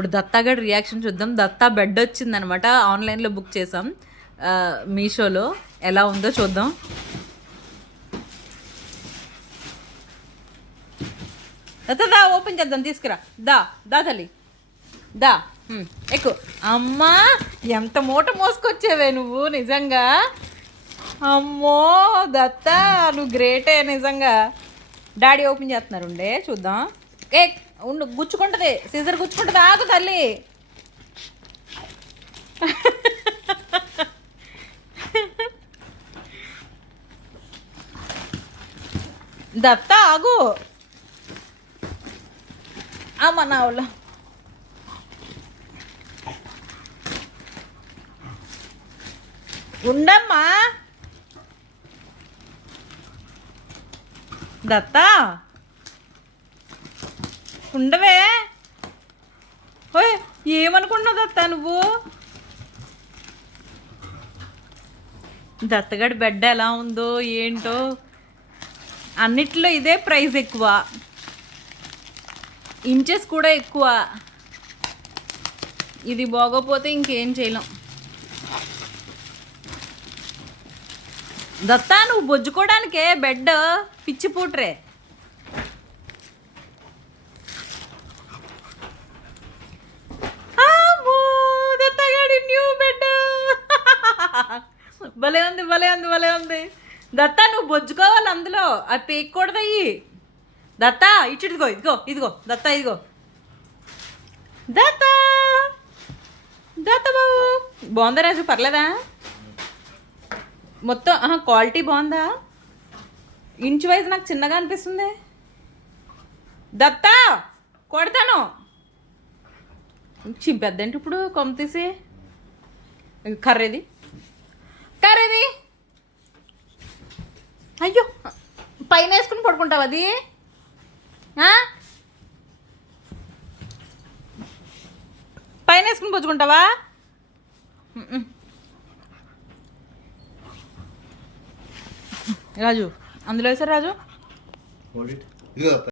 ఇప్పుడు దత్తాగడ్ రియాక్షన్ చూద్దాం. దత్తా బెడ్ వచ్చిందనమాట, ఆన్లైన్లో బుక్ చేసాం మీషోలో. ఎలా ఉందో చూద్దాం. దా ఓపెన్ చేద్దాం, తీసుకురా. దా దా తల్లి దా, ఎక్కువ. అమ్మా ఎంత మూట మోసుకొచ్చేవే నువ్వు నిజంగా. అమ్మో దత్తా నువ్వు గ్రేటే నిజంగా. డాడీ ఓపెన్ చేస్తున్నారు, ఉండే చూద్దాం. ఏ ఉండు, గుచ్చుకుంటుంది, సీజర్ గుచ్చుకుంటుంది, ఆగు తల్లి. దత్తా ఆగు. అమ్మ నా వాళ్ళ ఉండమ్మా. దత్తా ఉండవే. ఓయ్ ఏమనుకుంటున్నావు దత్తా నువ్వు? దత్తగడి బెడ్ ఎలా ఉందో ఏంటో, అన్నిట్లో ఇదే ప్రైస్ ఎక్కువ, ఇంచెస్ కూడా ఎక్కువ. ఇది బాగోపోతే ఇంకేం చేయలేం. దత్తా నువ్వు బొజ్జుకోవడానికే బెడ్ పిచ్చి పూట్రే. దత్తగాడి న్యూ బెడ్ భలే ఉంది, భలే ఉంది, భలే ఉంది. దత్తా నువ్వు బొజ్జుకోవాలి అందులో, అది పేయకూడదు అయ్యి. దత్తా ఇటు ఇదిగో, ఇదిగో ఇదిగో దత్తా, ఇదిగో దత్తా. దత్తా బాబు బాగుందా రాజు? పర్లేదా? మొత్తం క్వాలిటీ బాగుందా? ఇంచు వైజ్ నాకు చిన్నగా అనిపిస్తుంది. దత్తా కొడతాను. చింపేద్దంటే ఇప్పుడు కొమ్మ తీసి. కర్రేది, కర్రేది. అయ్యో పైన వేసుకుని పడుకుంటావు అది. పైన వేసుకుని పుచ్చుకుంటావా? రాజు అందులో వేసారు రాజు.